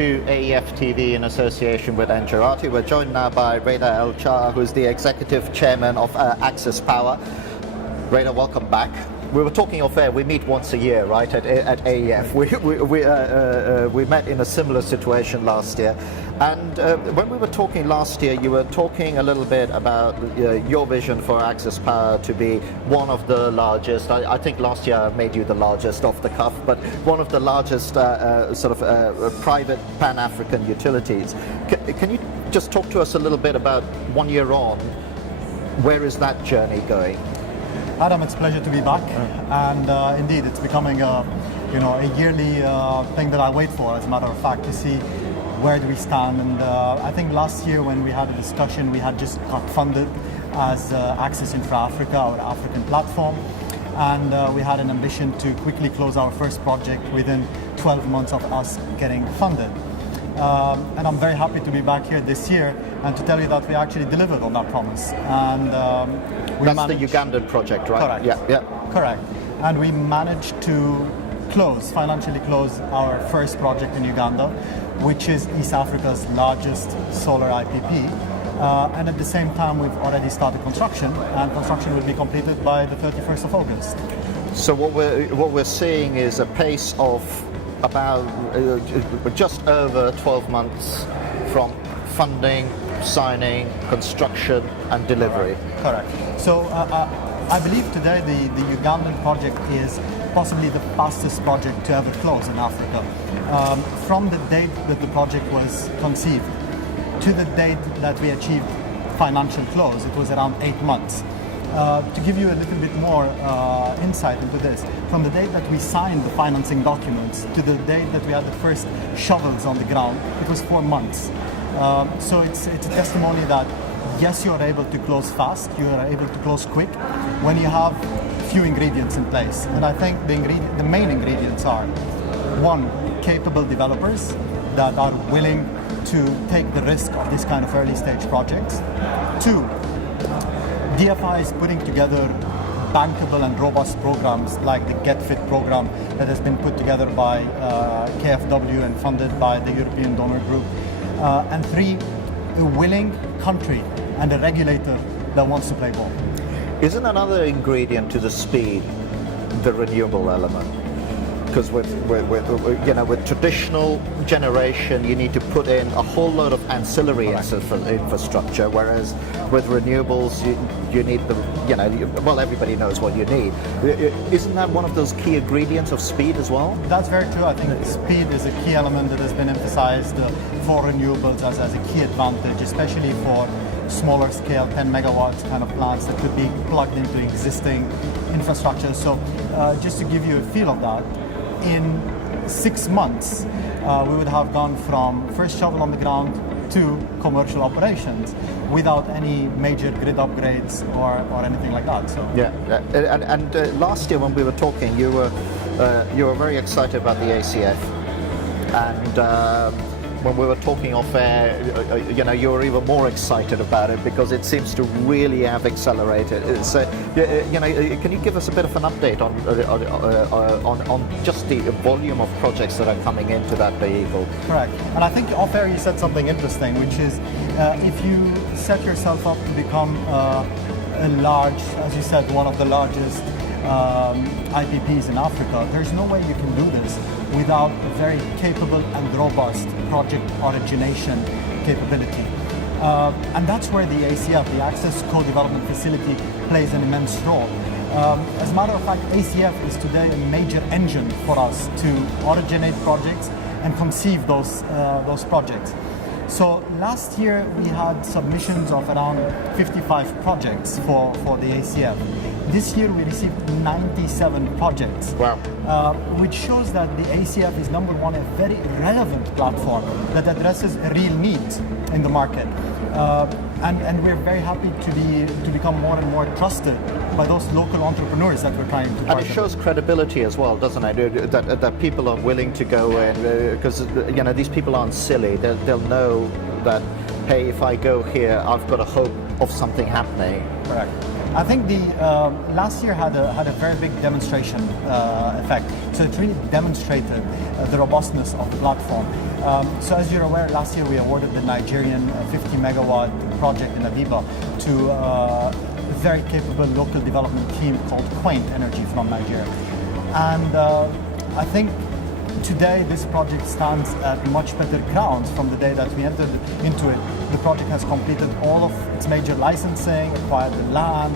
to AEF TV in association with Soroti. We're joined now by Reda El Chaar, who's the Executive Chairman of Access Power. Reda, welcome back. We were talking off air. We meet once a year, right, at AEF. We met in a similar situation last year. And when we were talking last year, you were talking a little bit about your vision for Access Power to be one of the largest. I think last year I made you the largest off the cuff, but one of the largest private Pan-African utilities. Can you just talk to us a little bit about 1 year on? Where is that journey going? Adam, it's a pleasure to be back, and indeed, it's becoming a yearly thing that I wait for. As a matter of fact, to see where do we stand. And I think last year when we had a discussion, we had just got funded as Access Infra Africa, our African platform, and we had an ambition to quickly close our first project within 12 months of us getting funded. And I'm very happy to be back here this year and to tell you that we actually delivered on that promise. And that's the Ugandan project, right? Correct. Yeah. Correct. And we managed to financially close our first project in Uganda, which is East Africa's largest solar IPP. And at the same time, we've already started construction, and construction will be completed by the 31st of August. So what we're seeing is a pace of about just over 12 months from funding, signing, construction and delivery. Correct. So I believe today the Ugandan project is possibly the fastest project to ever close in Africa. From the date that the project was conceived to the date that we achieved financial close, it was around 8 months. To give you a little bit more insight into this, from the date that we signed the financing documents to the date that we had the first shovels on the ground, it was 4 months. So it's a testimony that yes, you are able to close fast, you are able to close quick when you have few ingredients in place. And I think the main ingredients are, one, capable developers that are willing to take the risk of this kind of early stage projects. Two, DFI is putting together bankable and robust programs like the Get Fit program that has been put together by KfW and funded by the European Donor Group. And three, a willing country and a regulator that wants to play ball. Isn't another ingredient to the speed the renewable element? Because with traditional generation, you need to put in a whole load of ancillary infrastructure, whereas with renewables, you need everybody knows what you need. Isn't that one of those key ingredients of speed as well? That's very true. I think speed is a key element that has been emphasized for renewables as a key advantage, especially for smaller scale 10 megawatts kind of plants that could be plugged into existing infrastructure. So just to give you a feel of that, in 6 months we would have gone from first shovel on the ground to commercial operations without any major grid upgrades or anything like that. So and last year when we were talking, you were very excited about the ACF, and when we were talking off air, you were even more excited about it because it seems to really have accelerated. So, can you give us a bit of an update on just the volume of projects that are coming into that vehicle? Correct. And I think off air you said something interesting, which is if you set yourself up to become a large, as you said, one of the largest IPPs in Africa, there's no way you can do this without a very capable and robust project origination capability. And that's where the ACF, the Access Co-Development Facility, plays an immense role. As a matter of fact, ACF is today a major engine for us to originate projects and conceive those projects. So last year we had submissions of around 55 projects for the ACF. This year we received 97 projects. Wow. Which shows that the ACF is, number one, a very relevant platform that addresses a real need in the market. And we're very happy to become more and more trusted by those local entrepreneurs that we're trying to partner. And it shows credibility as well, doesn't it? That people are willing to go in, because these people aren't silly. They'll know that, hey, if I go here, I've got a hope of something happening. Correct. I think the last year had a very big demonstration effect. So it really demonstrated the robustness of the platform. So as you're aware, last year we awarded the Nigerian 50 megawatt project in Abiba to a very capable local development team called Quaint Energy from Nigeria. And I think today this project stands at much better grounds from the day that we entered into it. The project has completed all of its major licensing, acquired the land,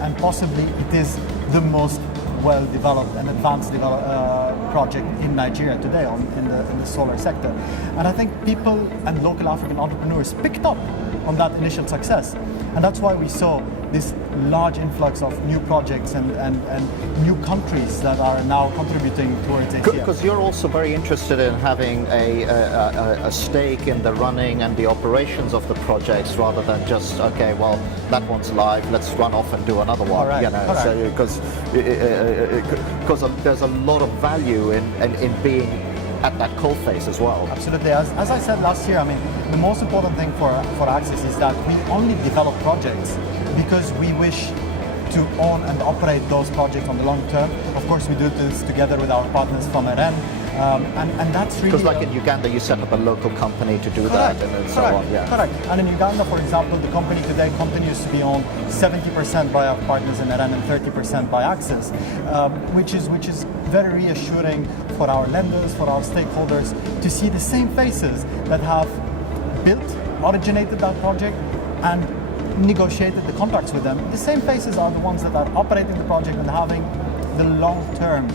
and possibly it is the most well-developed and advanced project in Nigeria today in the solar sector. And I think people and local African entrepreneurs picked up on that initial success. And that's why we saw this large influx of new projects and new countries that are now contributing towards AEF. Because you're also very interested in having a stake in the running and the operations of the projects rather than just, okay, well, that one's live, let's run off and do another one. Correct, you know, correct. because there's a lot of value in being at that coalface as well. Absolutely. As I said last year, I mean, the most important thing for Axis is that we only develop projects because we wish to own and operate those projects on the long term. Of course, we do this together with our partners from RN, and that's really... Because like in Uganda, you set up a local company to do that and so on. Yeah. Correct. And in Uganda, for example, the company today continues to be owned 70% by our partners in RN and 30% by Axis, which is very reassuring for our lenders, for our stakeholders, to see the same faces that have built, originated that project, and negotiated the contracts with them. The same faces are the ones that are operating the project and having the long-term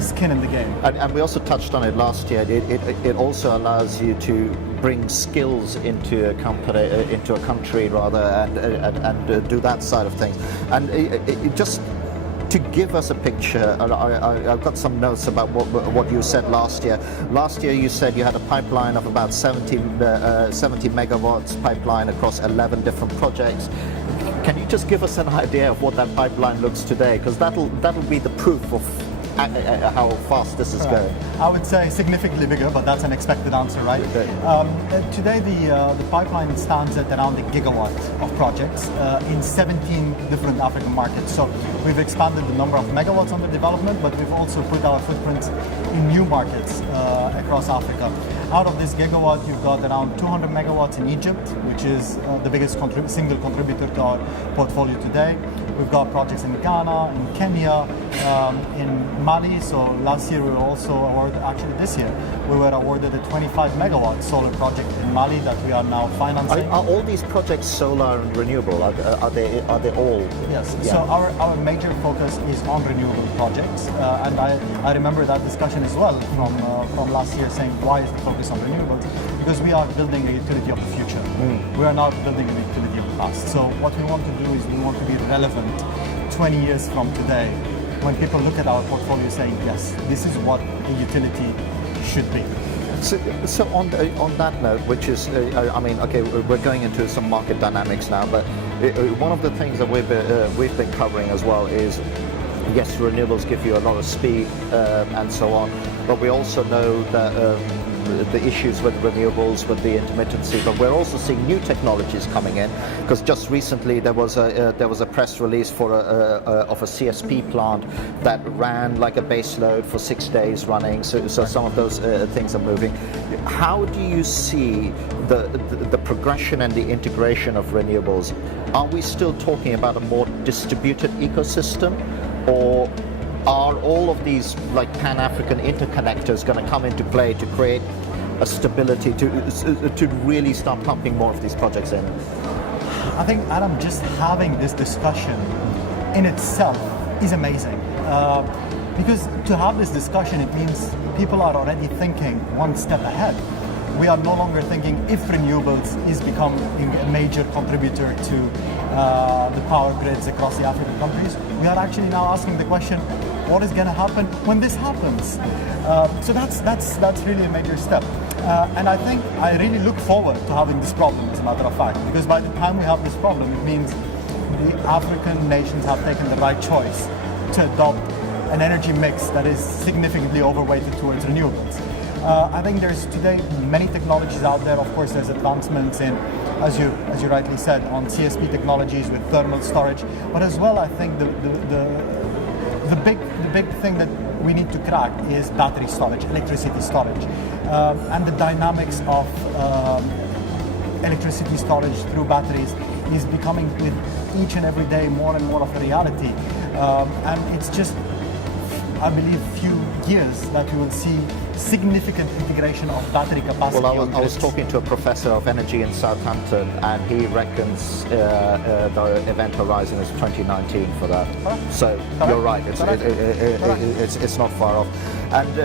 skin in the game. And we also touched on it last year. It also allows you to bring skills into a company, into a country rather, and do that side of things. And it just to give us a picture, I've got some notes about what you said last year. Last year you said you had a pipeline of about 70 megawatts pipeline across 11 different projects. Can you just give us an idea of what that pipeline looks today? Because that'll be the proof of how fast this is going. I would say significantly bigger, but that's an expected answer, right? Okay. Today the pipeline stands at around a gigawatt of projects in 17 different African markets. So we've expanded the number of megawatts under development, but we've also put our footprints in new markets across Africa. Out of this gigawatt, you've got around 200 megawatts in Egypt, which is the biggest single contributor to our portfolio today. We've got projects in Ghana, in Kenya, in Mali. So last year we were also awarded, actually this year, we were awarded a 25 megawatt solar project in Mali that we are now financing. Are all these projects solar and renewable? Are they all? Yes. Yeah. So our major focus is on renewable projects, and I remember that discussion as well from last year, saying why is the focus on renewables? Because we are building a utility of the future. We are not building a utility of the past. So what we want to do is we want to be relevant 20 years from today, when people look at our portfolio saying, yes, this is what a utility should be. So on that note, which is, I mean, okay, we're going into some market dynamics now, but one of the things that we've been covering as well is, yes, renewables give you a lot of speed and so on, but we also know that the issues with renewables, with the intermittency, but we're also seeing new technologies coming in, because just recently there was a press release for of a CSP plant that ran like a base load for 6 days running. So some of those things are moving. How do you see the progression and the integration of renewables? Are we still talking about a more distributed ecosystem, or are all of these like Pan-African interconnectors going to come into play to create a stability to really start pumping more of these projects in? I think, Adam, just having this discussion in itself is amazing. Because to have this discussion, it means people are already thinking one step ahead. We are no longer thinking if renewables is becoming a major contributor to the power grids across the African countries. We are actually now asking the question, what is going to happen when this happens? So that's really a major step. And I think I really look forward to having this problem, as a matter of fact, because by the time we have this problem, it means the African nations have taken the right choice to adopt an energy mix that is significantly overweighted towards renewables. I think there's today many technologies out there. Of course, there's advancements in as you rightly said, on CSP technologies with thermal storage. But as well, I think the big thing that we need to crack is battery storage, electricity storage, and the dynamics of electricity storage through batteries is becoming with each and every day more and more of a reality. And it's just, I believe, few years that we will see significant integration of battery capacity. Well, I was talking to a professor of energy in Southampton, and he reckons the event horizon is 2019 for that. Correct. So Correct. you're right, it's not far off. And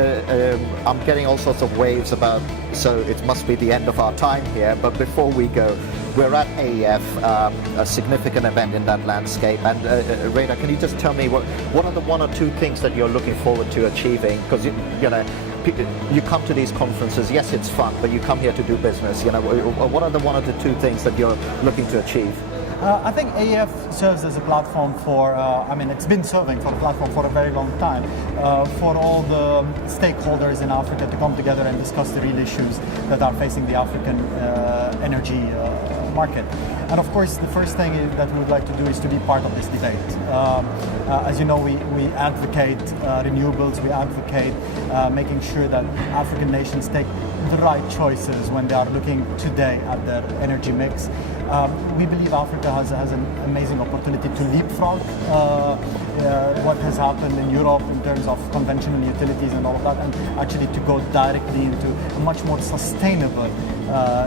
I'm getting all sorts of waves about, so it must be the end of our time here, but before we go, we're at AEF, a significant event in that landscape. And Reda, can you just tell me what are the one or two things that you're looking forward to achieving? Because you come to these conferences, yes, it's fun, but you come here to do business. What are the one or the two things that you're looking to achieve? I think AEF serves as a platform for, it's been serving for a platform for a very long time, for all the stakeholders in Africa to come together and discuss the real issues that are facing the African energy market. And of course, the first thing that we would like to do is to be part of this debate. As you know, we advocate renewables, we advocate making sure that African nations take the right choices when they are looking today at their energy mix. We believe Africa has an amazing opportunity to leapfrog what has happened in Europe in terms of conventional utilities and all of that, and actually to go directly into a much more sustainable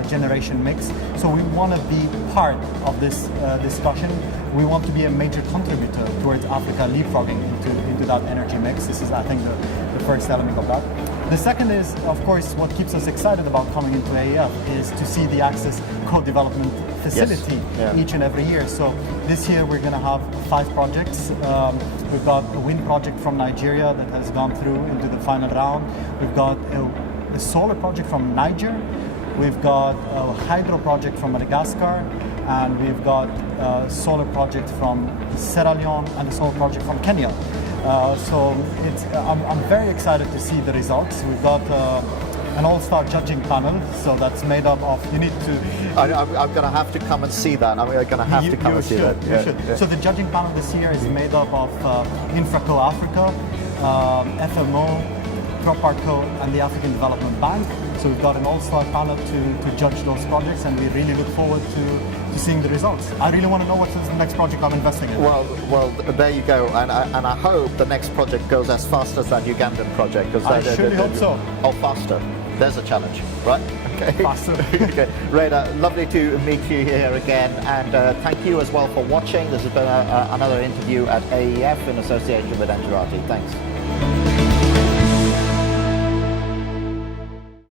generation mix. So we want to be part of this discussion. We want to be a major contributor towards Africa leapfrogging into that energy mix. This is, I think, the first element of that. The second is, of course, what keeps us excited about coming into AEF is to see the Access co-development facility each and every year. So this year we're going to have 5 projects. We've got a wind project from Nigeria that has gone through into the final round. We've got a solar project from Niger. We've got a hydro project from Madagascar, and we've got a solar project from Sierra Leone and a solar project from Kenya. So I'm very excited to see the results. We've got an all-star judging panel, so that's made up of, you need to... I'm going to have to come and see that. I'm going to have to come and see that. You should. Yeah. So the judging panel this year is made up of Infraco Africa, FMO, Proparco, and the African Development Bank. So we've got an all-star panel to judge those projects, and we really look forward to seeing the results. I really want to know what's the next project I'm investing in. Well, there you go, and I hope the next project goes as fast as that Ugandan project. I surely hope so. Oh, faster. There's a challenge, right? Okay. Faster. Okay. Reda, lovely to meet you here again, and thank you as well for watching. This has been another interview at AEF in association with Angelati. Thanks.